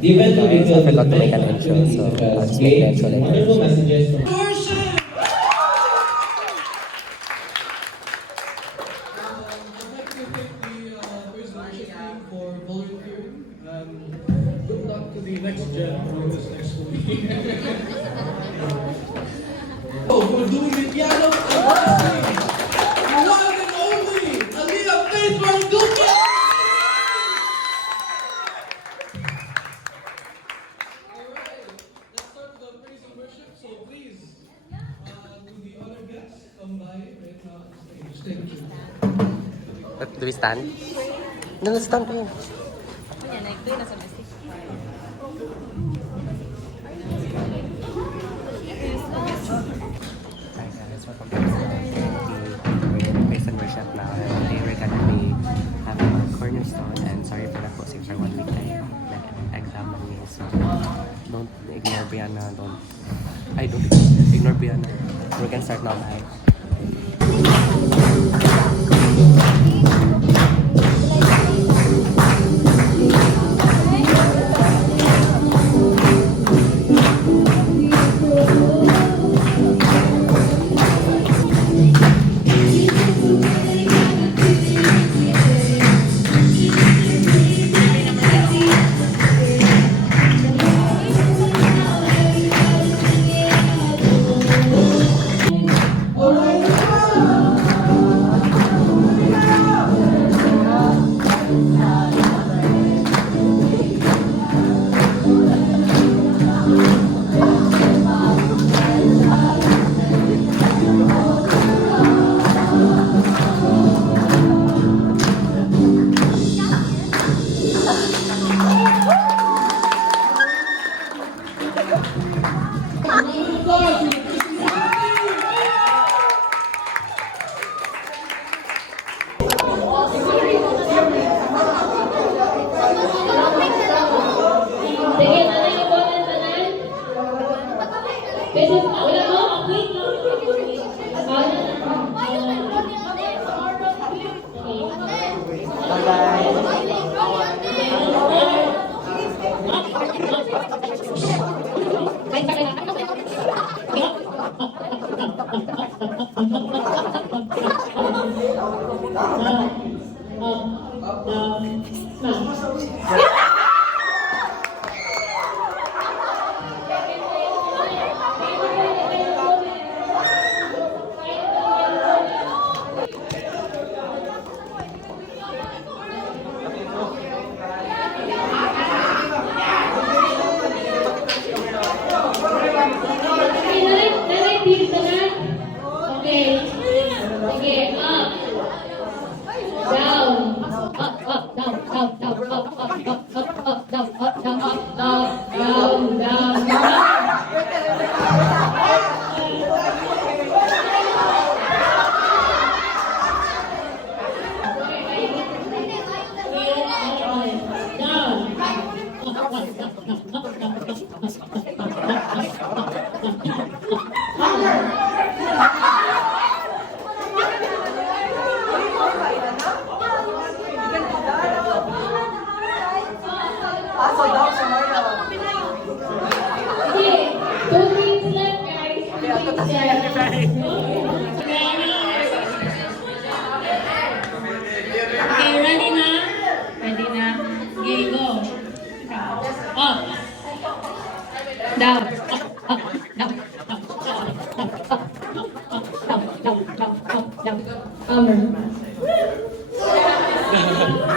The event will be I filled with forgot to make an many intro, activities so such I'll as just make the games intro and later. wonderful messages from for volunteering. Good luck to the next gen for this next school year. Oh, we're doing the piano and wrestling. The one and only Aliyah Faith Barduque. Alright, let's start with the praise and worship. So please, to the honored guests, come by right now on stage. Thank you. Do we stand? No, let's stand here. Hi guys, welcome to We're in praise and worship now. And today we're gonna be having our cornerstone. And sorry for the closing for 1 week. I like exam on me, so don't ignore Brianna. Don't ignore Brianna. We're gonna start now, guys.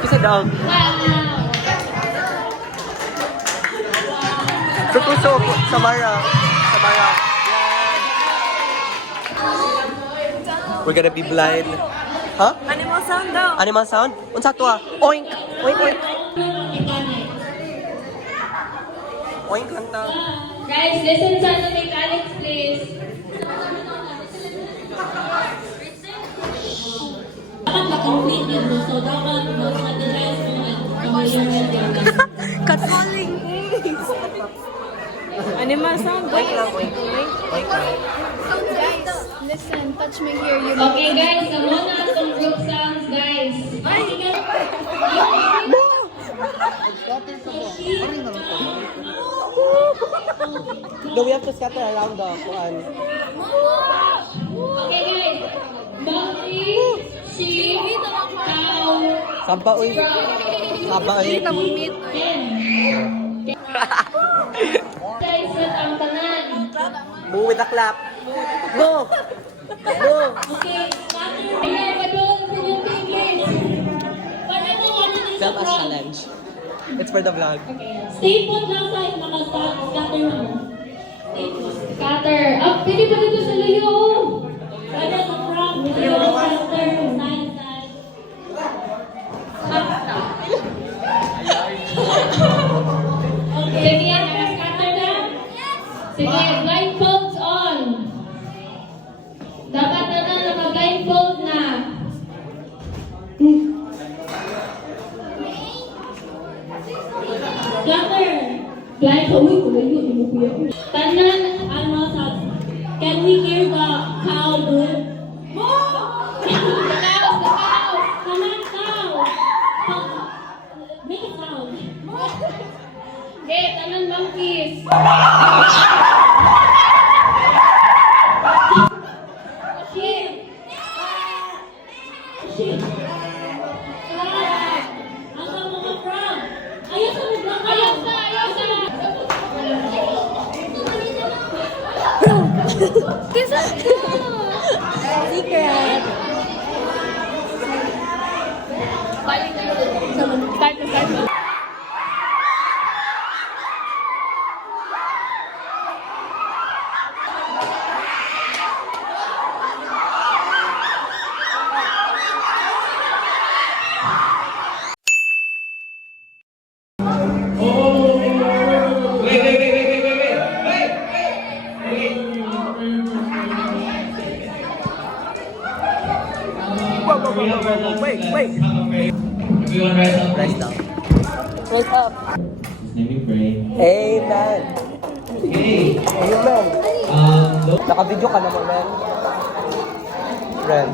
Kiss a dog. Supuso, Samara. Samara. We're gonna be blind. Huh? Animal sound daw. Animal sound? Unsa to ah? Oink! Oink, oink! Oink lang ta. Guys, listen sa the mechanics, please. Complete yun, so dapat mag-adress mo Catcalling. Animal sound. Oink lang, oink. Oink lang. Guys, listen, touch me here. You Okay guys, come on na itong group sounds, guys. Ay! No, we have to scatter around the kuan. Okay guys. Monkey, sheep, cow, Saba uy. Saba uy. hen. Guys, set ang tanan. Move with the clap. Go. Go. Okay, scatter. Here, padulong po yung please. Para mo, ano din sa Film as front. challenge. It's for the vlog. Stay put lang sa scatter mo. Stay put. Scatter. Ah, pwede pa dito sa layo. Para sa front. Layo, scatter. Side, side. Okay, sige yan. Scatter na. Sige, blindfolds on. Dapat na naka-blindfold na. Scatter. Blindfold. Uy, kulayo. Tanan, ano sa... Can we hear the cow, dude? The cow. Tanan, cow. Make a sound. Okay, tanan monkeys. Sheep. Sheep. Ang mga frog. Ayos na mo frog. Ayos na. Secret. Start. Wait. Everyone rise up. Rise down. Rise up. Let me pray. Amen. Okay. Amen. Look. Naka-video ka naman, man. Red.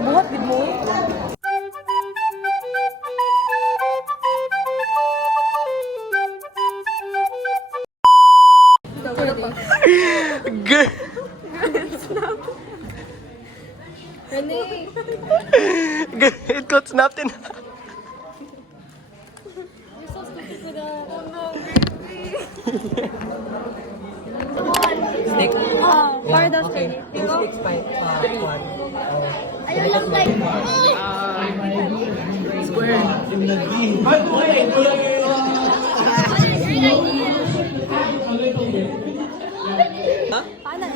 Buhat gid mo. Renee. It got snapped in. You're so stupid with that. Oh no, Snake. hard after Okay. Two snakes fight. One. Ayaw lang like. Square.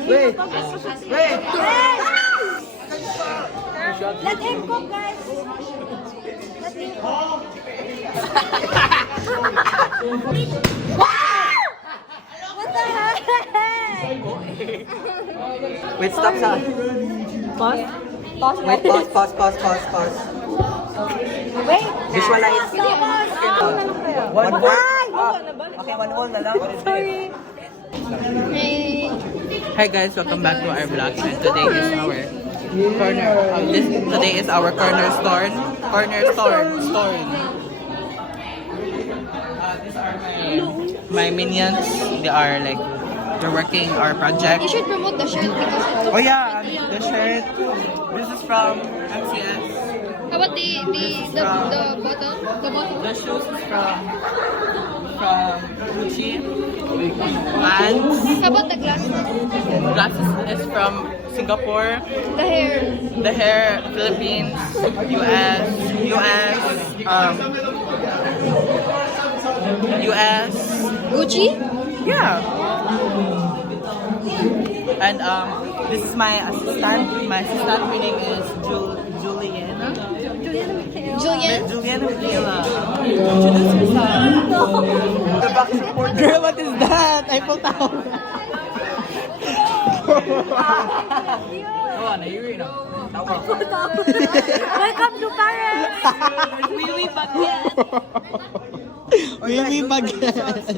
Wait. Let him cook, guys. Let him cook. What the heck? Wait, stop sa. Pause. Wait, pause. Wait. Visualize. Hindi, pause. One whole. Okay, one whole na lang. Sorry. Hey. Hi guys, welcome back to our vlog. And today is our today is our cornerstone. These are my minions. They're working our You project. should promote the shirt because it's Oh yeah, the shirt. This is from MCS. How about the bottle? The bottle? The shoes is from Gucci. Pants. How about the glasses? Glasses is from Singapore. The hair. The hair, Philippines, US. Gucci? Yeah. And this is my assistant. My assistant, her name is Juliana. Julian? Juliana Michaela. Introduce yourself. Girl, what is that? Eiffel Tower. Welcome to Paris! Wiwi Baguette. Wiwi Baguette.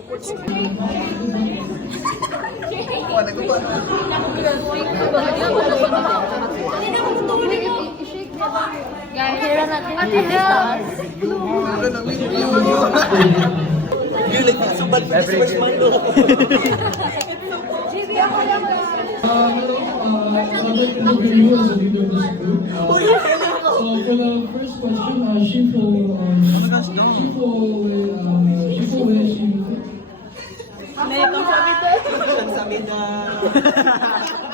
Guys, hira natin ang You're like, subat mo this marshmallow. For the first question, Shifo will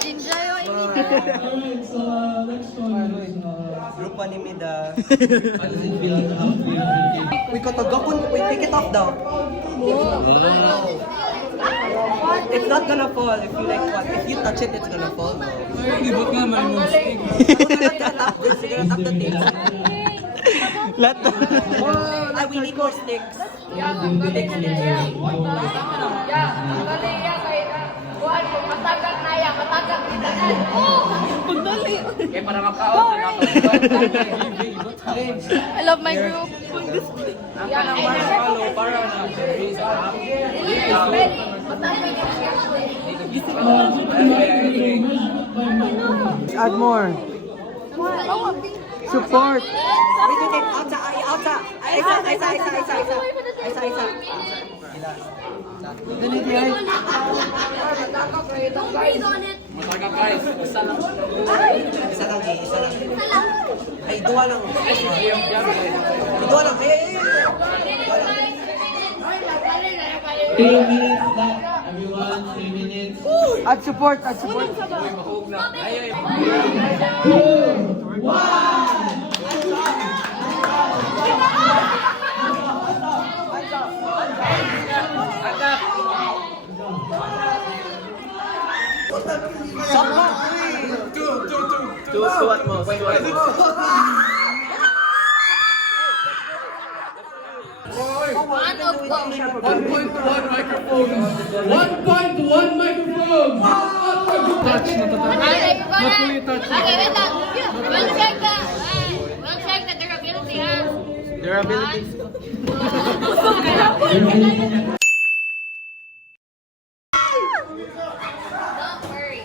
Jinjay o Alright, so next one is Grupo ni Mida. how does it feel to have Uy, katagapon. Uy, pick it off daw. It's not gonna fall if you like what? If you touch it, it's gonna fall. No. Ibot nga may mo stick. You're gonna tap the tape. Ah, we need more sticks. Sticks, literally. I love my group. Add more. Support. Wait, outside. Isa lang. Ay, dua lang. Dua lang. 3 minutes left, everyone. 3 minutes. Add support. One of them. 1.1 microphones. 1.1 microphones. Touch, Okay, not fully touch. okay, wait lang. We'll check the durability, ha? Don't worry.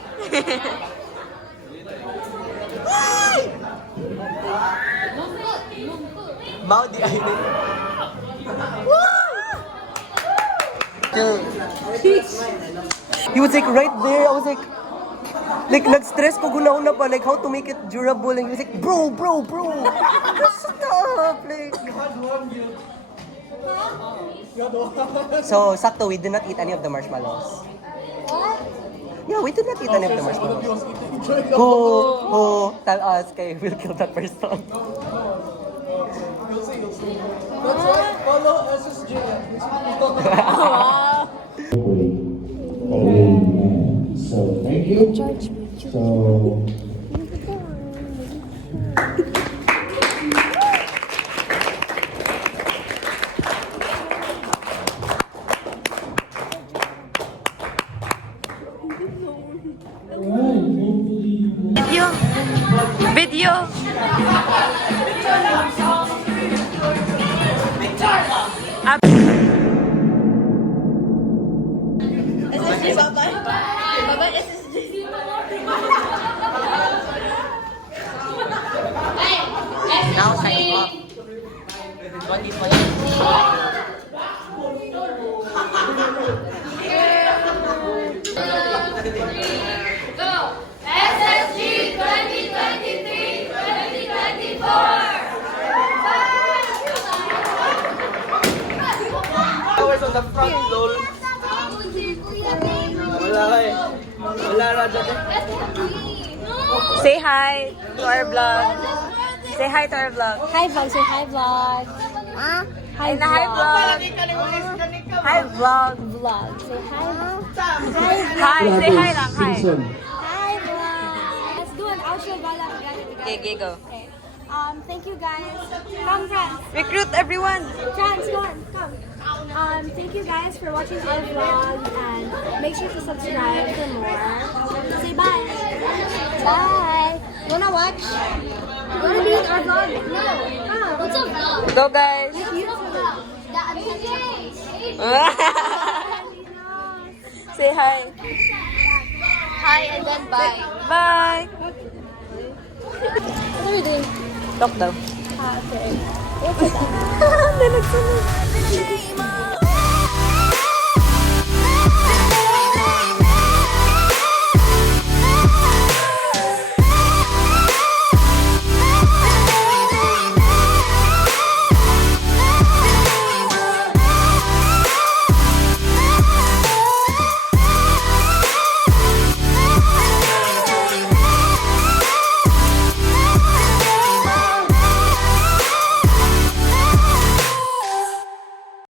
Mount the island. He was like right there. I was like nag-stress ko guna-una pa, like how to make it durable. And he was like, bro. Stop, like. So, sakto, we did not eat any of the marshmallows. Yeah, we did not eat any of the marshmallows. Who tell us, kay we'll kill that person. That's right. Follow SSJ. Amen. So thank you. So Video. Now, signing off. Go! SSG 2023-2024! Hours on the front, lol. Wala na dyan. Say hi to our vlog. Say hi to our vlog. Hi vlog, say hi vlog. Hi na hi vlog. Hi vlog. Vlog, say hi. Hi, say hi lang. Hi. Simpson. Hi vlog. Let's do an outro bala together. Okay, go. Okay. Thank you guys. Come friends. Recruit everyone. Friends, come. Thank you guys for watching our vlog and make sure to subscribe for more. Say bye. Bye. Wanna watch? Wanna be in our vlog? No. What's a vlog? Go guys. Say hi. Hi and then bye. Bye. What are we doing? Talk daw. Okay. What's that?